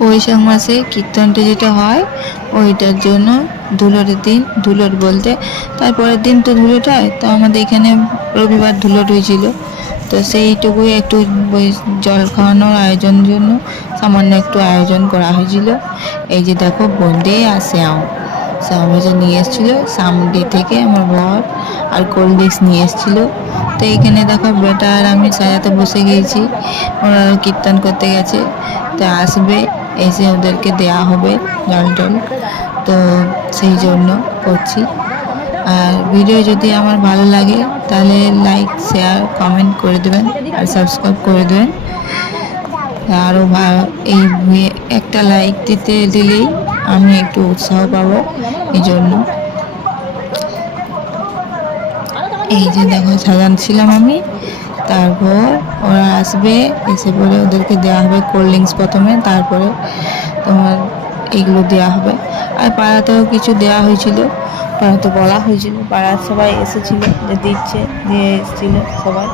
বৈশাখ মাসে কীর্তনটা যেটা হয় ওইটার জন্য ধুলোরের দিন, ধুলোর বলতে তারপরের দিন তো ধুলোট হয়, তো আমাদের এখানে রবিবার ধুলোট হয়েছিল। তো সেইটুকুই একটু জল খাওয়ানোর আয়োজনের জন্য সামান্য একটু আয়োজন করা হয়েছিল। এই যে দেখো বোঁদে আর স্যাও যে নিয়ে এসেছিলো সামডি থেকে আমার বর, আর কোল্ড ড্রিঙ্কস নিয়ে এসেছিলো। তো এইখানে দেখো বেটা আর আমি সাজাতে বসে গিয়েছি, ওরা কীর্তন করতে গেছে, তো আসবে, এসে ওদেরকে দেয়া হবে জল টল, তো সেই জন্য করছি। আর ভিডিও যদি আমার ভালো লাগে তাহলে লাইক শেয়ার কমেন্ট করে দেবেন আর সাবস্ক্রাইব করে দেবেন। আরও এই একটা লাইক দিলেই আমি একটু উৎসাহ পাবো, এই জন্য। এই যে দেখো সাজাচ্ছিলাম আমি, তারপর ওরা আসবে, এসে পরে ওদেরকে দেওয়া হবে কোল্ড ড্রিঙ্কস প্রথমে, তারপরে তোমার এইগুলো দেওয়া হবে। আর পাড়াতেও কিছু দেওয়া হয়েছিল, পাড়াতে বলা হয়েছিল, পাড়ার সবাই এসেছিল যে দিচ্ছে, দিয়ে এসেছিল সবাই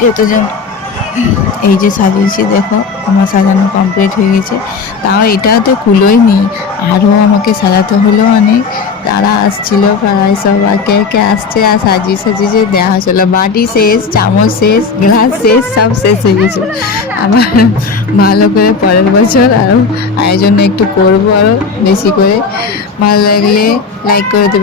কতজন। এই যে সাজিয়েছি দেখো, আমার সাজানো কমপ্লিট হয়ে গেছে, তাও এটাতে কুলোই নেই, আরও আমাকে সাজাতে হলো অনেক। তারা আসছিল পাড়ায় সবাই, কে কে আসছে, আর সাজিয়ে সাজিয়ে দেওয়া হয়েছিল, বাটি শেষ, চামচ শেষ, গ্লাস শেষ, সব শেষ হয়ে গেছে। আবার ভালো করে পরের বছর আরও আয়োজন একটু করবো, আরও বেশি করে। ভালো লাগলে লাইক করে দেবে।